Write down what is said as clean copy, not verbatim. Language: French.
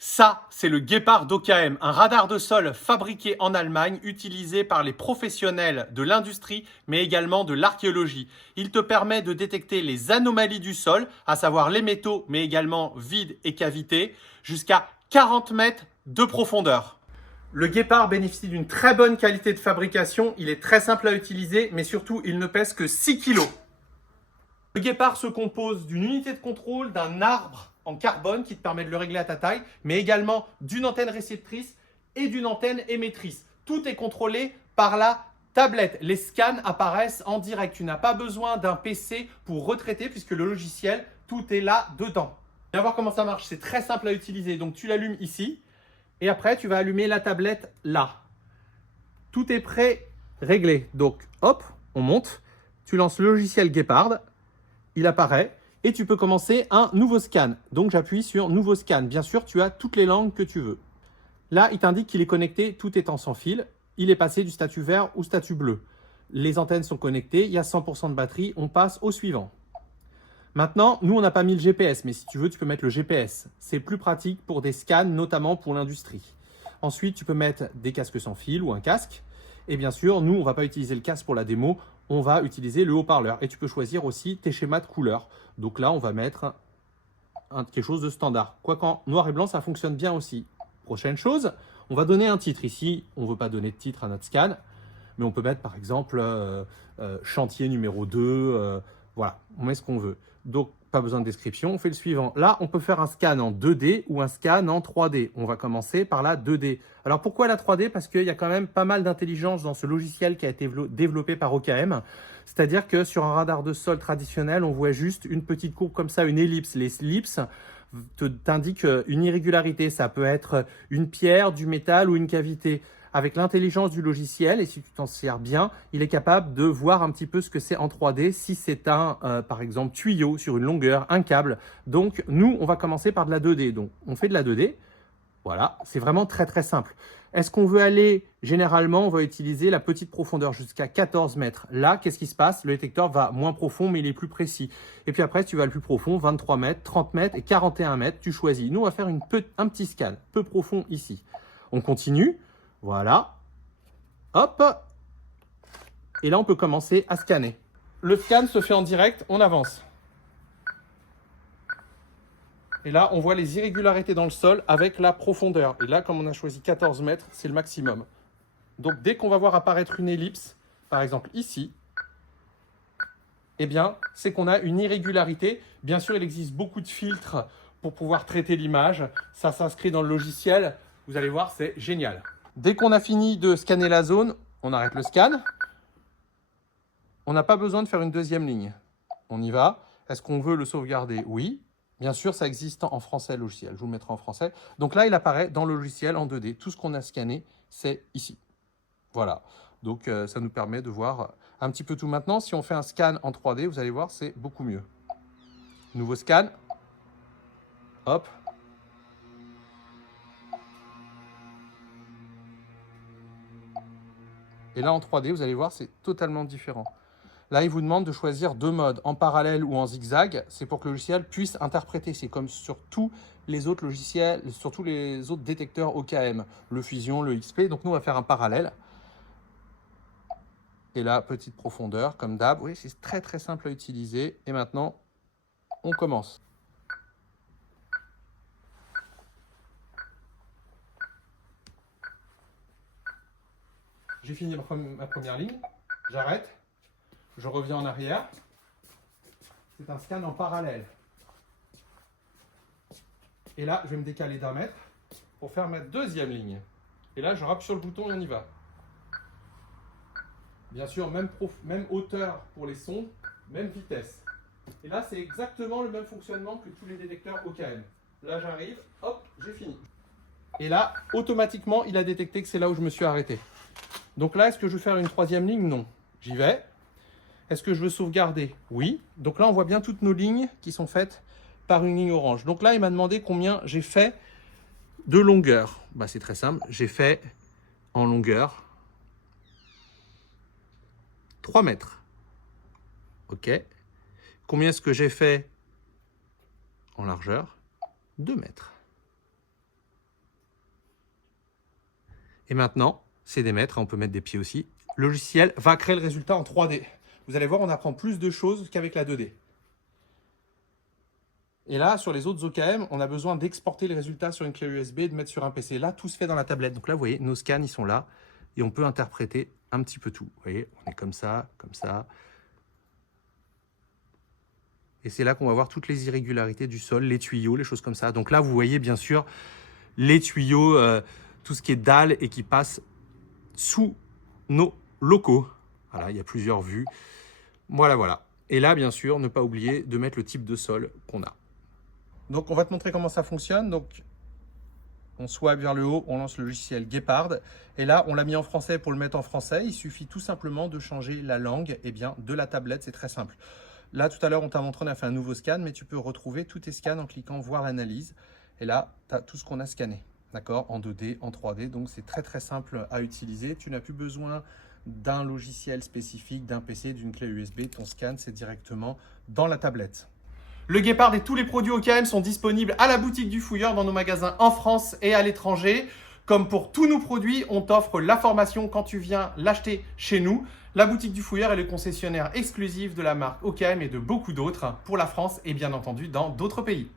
Ça, c'est le Guépard d'OKM, un radar de sol fabriqué en Allemagne, utilisé par les professionnels de l'industrie, mais également de l'archéologie. Il te permet de détecter les anomalies du sol, à savoir les métaux, mais également vides et cavités, jusqu'à 40 mètres de profondeur. Le Guépard bénéficie d'une très bonne qualité de fabrication, il est très simple à utiliser, mais surtout, il ne pèse que 6 kg. Le Guépard se compose d'une unité de contrôle, d'un arbre en carbone qui te permet de le régler à ta taille, mais également d'une antenne réceptrice et d'une antenne émettrice. Tout est contrôlé par la tablette. Les scans apparaissent en direct. Tu n'as pas besoin d'un PC pour retraiter puisque le logiciel, tout est là dedans. Viens voir comment ça marche. C'est très simple à utiliser. Donc tu l'allumes ici et après tu vas allumer la tablette là. Tout est prêt, réglé. Donc hop, on monte. Tu lances le logiciel Guépard. Il apparaît et tu peux commencer un nouveau scan. Donc j'appuie sur nouveau scan. Bien sûr, tu as toutes les langues que tu veux. Là, il t'indique qu'il est connecté tout étant sans fil. Il est passé du statut vert au statut bleu. Les antennes sont connectées, il y a 100% de batterie, on passe au suivant. Maintenant, nous, on n'a pas mis le GPS, mais si tu veux, tu peux mettre le GPS. C'est plus pratique pour des scans, notamment pour l'industrie. Ensuite, tu peux mettre des casques sans fil ou un casque. Et bien sûr, nous, on ne va pas utiliser le casque pour la démo, on va utiliser le haut-parleur. Et tu peux choisir aussi tes schémas de couleurs. Donc là, on va mettre quelque chose de standard. Quoique en noir et blanc, ça fonctionne bien aussi. Prochaine chose, on va donner un titre. Ici, on ne veut pas donner de titre à notre scan, mais on peut mettre par exemple chantier numéro 2. Voilà, on met ce qu'on veut. Donc, pas besoin de description, on fait le suivant. Là, on peut faire un scan en 2D ou un scan en 3D. On va commencer par la 2D. Alors, pourquoi la 3D? Parce qu'il y a quand même pas mal d'intelligence dans ce logiciel qui a été développé par OKM. C'est-à-dire que sur un radar de sol traditionnel, on voit juste une petite courbe comme ça, une ellipse. Les ellipses t'indiquent une irrégularité. Ça peut être une pierre, du métal ou une cavité. Avec l'intelligence du logiciel, et si tu t'en sers bien, il est capable de voir un petit peu ce que c'est en 3D, si c'est un, par exemple, tuyau sur une longueur, un câble. Donc, nous, on va commencer par de la 2D. Donc, on fait de la 2D. Voilà, c'est vraiment très, très simple. Est-ce qu'on veut aller, généralement, on va utiliser la petite profondeur jusqu'à 14 mètres. Là, qu'est-ce qui se passe? Le détecteur va moins profond, mais il est plus précis. Et puis après, tu vas le plus profond, 23 mètres, 30 mètres et 41 mètres. Tu choisis. Nous, on va faire un petit scan, peu profond ici. On continue. Voilà. Hop. Et là, on peut commencer à scanner. Le scan se fait en direct, on avance. Et là, on voit les irrégularités dans le sol avec la profondeur. Et là, comme on a choisi 14 mètres, c'est le maximum. Donc, dès qu'on va voir apparaître une ellipse, par exemple ici, eh bien, c'est qu'on a une irrégularité. Bien sûr, il existe beaucoup de filtres pour pouvoir traiter l'image. Ça s'inscrit dans le logiciel. Vous allez voir, c'est génial. Dès qu'on a fini de scanner la zone, on arrête le scan. On n'a pas besoin de faire une deuxième ligne. On y va. Est-ce qu'on veut le sauvegarder? Oui. Bien sûr, ça existe en français, le logiciel. Je vous le mettrai en français. Donc là, il apparaît dans le logiciel en 2D. Tout ce qu'on a scanné, c'est ici. Voilà. Donc, ça nous permet de voir un petit peu tout. Maintenant, si on fait un scan en 3D, vous allez voir, c'est beaucoup mieux. Nouveau scan. Hop. Et là, en 3D, vous allez voir, c'est totalement différent. Là, il vous demande de choisir deux modes, en parallèle ou en zigzag. C'est pour que le logiciel puisse interpréter. C'est comme sur tous les autres logiciels, sur tous les autres détecteurs OKM, le Fusion, le XP. Donc, nous, on va faire un parallèle. Et là, petite profondeur, comme d'hab. Oui, c'est très, très simple à utiliser. Et maintenant, on commence. J'ai fini ma première ligne. J'arrête. Je reviens en arrière. C'est un scan en parallèle. Et là, je vais me décaler d'1 mètre pour faire ma deuxième ligne. Et là, je rappe sur le bouton et on y va. Bien sûr, même hauteur pour les sons, même vitesse. Et là, c'est exactement le même fonctionnement que tous les détecteurs OKM. Là, j'arrive, hop, j'ai fini. Et là, automatiquement, il a détecté que c'est là où je me suis arrêté. Donc là, est-ce que je veux faire une troisième ligne? Non. J'y vais. Est-ce que je veux sauvegarder? Oui. Donc là, on voit bien toutes nos lignes qui sont faites par une ligne orange. Donc là, il m'a demandé combien j'ai fait de longueur. Bah, c'est très simple. J'ai fait en longueur 3 mètres. OK. Combien est-ce que j'ai fait en largeur? 2 mètres. Et maintenant, c'est d'émettre, on peut mettre des pieds aussi. Le logiciel va créer le résultat en 3D. Vous allez voir, on apprend plus de choses qu'avec la 2D. Et là, sur les autres OKM, on a besoin d'exporter les résultats sur une clé USB et de mettre sur un PC. Là, tout se fait dans la tablette. Donc là, vous voyez, nos scans, ils sont là. Et on peut interpréter un petit peu tout. Vous voyez, on est comme ça, comme ça. Et c'est là qu'on va voir toutes les irrégularités du sol, les tuyaux, les choses comme ça. Donc là, vous voyez bien sûr les tuyaux, tout ce qui est dalle et qui passe sous nos locaux. Voilà, il y a plusieurs vues. Voilà, voilà. Et là, bien sûr, ne pas oublier de mettre le type de sol qu'on a. Donc, on va te montrer comment ça fonctionne. Donc, on swipe vers le haut, on lance le logiciel Guépard. Et là, on l'a mis en français pour le mettre en français. Il suffit tout simplement de changer la langue de la tablette. C'est très simple. Là, tout à l'heure, on t'a montré, on a fait un nouveau scan, mais tu peux retrouver tous tes scans en cliquant voir l'analyse. Et là, tu as tout ce qu'on a scanné. D'accord? En 2D, en 3D. Donc, c'est très, très simple à utiliser. Tu n'as plus besoin d'un logiciel spécifique, d'un PC, d'une clé USB. Ton scan, c'est directement dans la tablette. Le Guépard et tous les produits OKM sont disponibles à la boutique du Fouilleur dans nos magasins en France et à l'étranger. Comme pour tous nos produits, on t'offre la formation quand tu viens l'acheter chez nous. La boutique du Fouilleur est le concessionnaire exclusif de la marque OKM et de beaucoup d'autres pour la France et bien entendu dans d'autres pays.